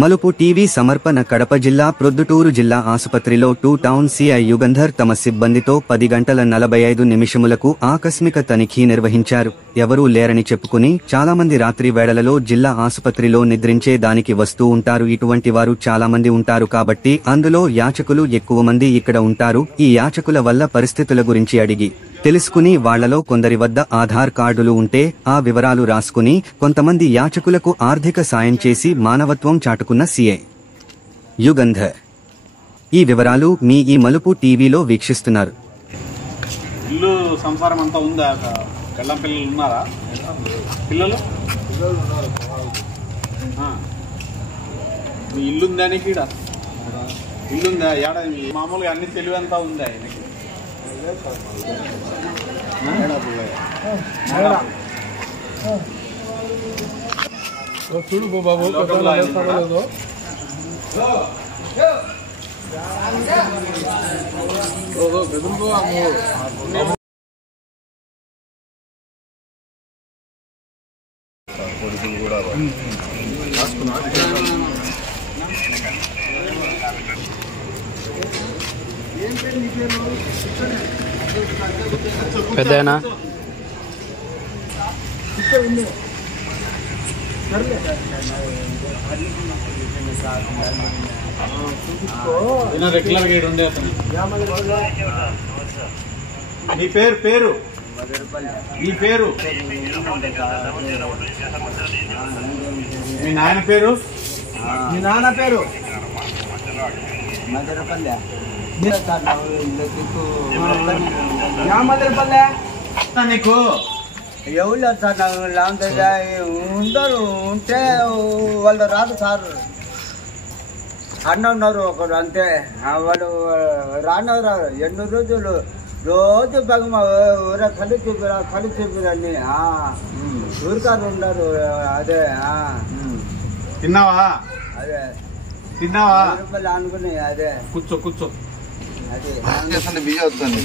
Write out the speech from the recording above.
మలుపు టీవీ సమర్పణ కడప జిల్లా ప్రొద్దుటూరు జిల్లా ఆసుపత్రిలో 2 టౌన్ సిఐ యుగంధర్ తమ సిబ్బందితో 10 గంటల 45 నిమిషములకు ఆకస్మిక తనిఖీ నిర్వహించారు. ఎవరూ లేరని చెప్పుకుని చాలామంది రాత్రి వేళలలో జిల్లా ఆసుపత్రిలో నిద్రించే దానికి వస్తూ ఉంటారు. ఇటువంటి వారు చాలా మంది ఉంటారు కాబట్టి అందులో యాచకులు ఎక్కువ మంది ఇక్కడ ఉంటారు. ఈ యాచకుల వల్ల పరిస్థితుల గురించి అడిగి తెలుసుకుని వాళ్లలో కొందరి వద్ద ఆధార్ కార్డులు ఉంటే ఆ వివరాలు రాసుకుని కొంతమంది యాచకులకు ఆర్థిక సాయం చేసి మానవత్వం చాటుకున్న సిఐ యుగంధర్. ఈ వివరాలు మీ ఈ మలుపు టీవీలో వీక్షిస్తున్నారు. ఇల్లు సంసారం అంతా ఉందా? కళ్ళం పిల్లలు ఉన్నారా? పిల్లలు మీ ఇల్లుందా? నీకు ఈడ ఇల్లుందా? ఏడాది మామూలుగా అన్ని తెలివి అంతా ఉందా ఆయనకి? చూడు బాబు పెద్దనా రెగ్యులర్ గైడ్ ఉండే అతను. నీ పేరు నీ పేరు మీ నాయన పేరు నీకు ఎవరు సార్? ఉండరు, ఉంటే వాళ్ళు రాదు సార్. అన్న ఉన్నారు ఒకరు అంతే, వాళ్ళు రానవరు. ఎన్నో రోజులు రోజు బగమ కళ్ళు చూపిరని ఊరికారు ఉండరు. అదే తిన్నావా? అదే తిన్నావా? రూపాయలు అనుకుని అదే కూర్చో అదే బిజీ అవుతుంది.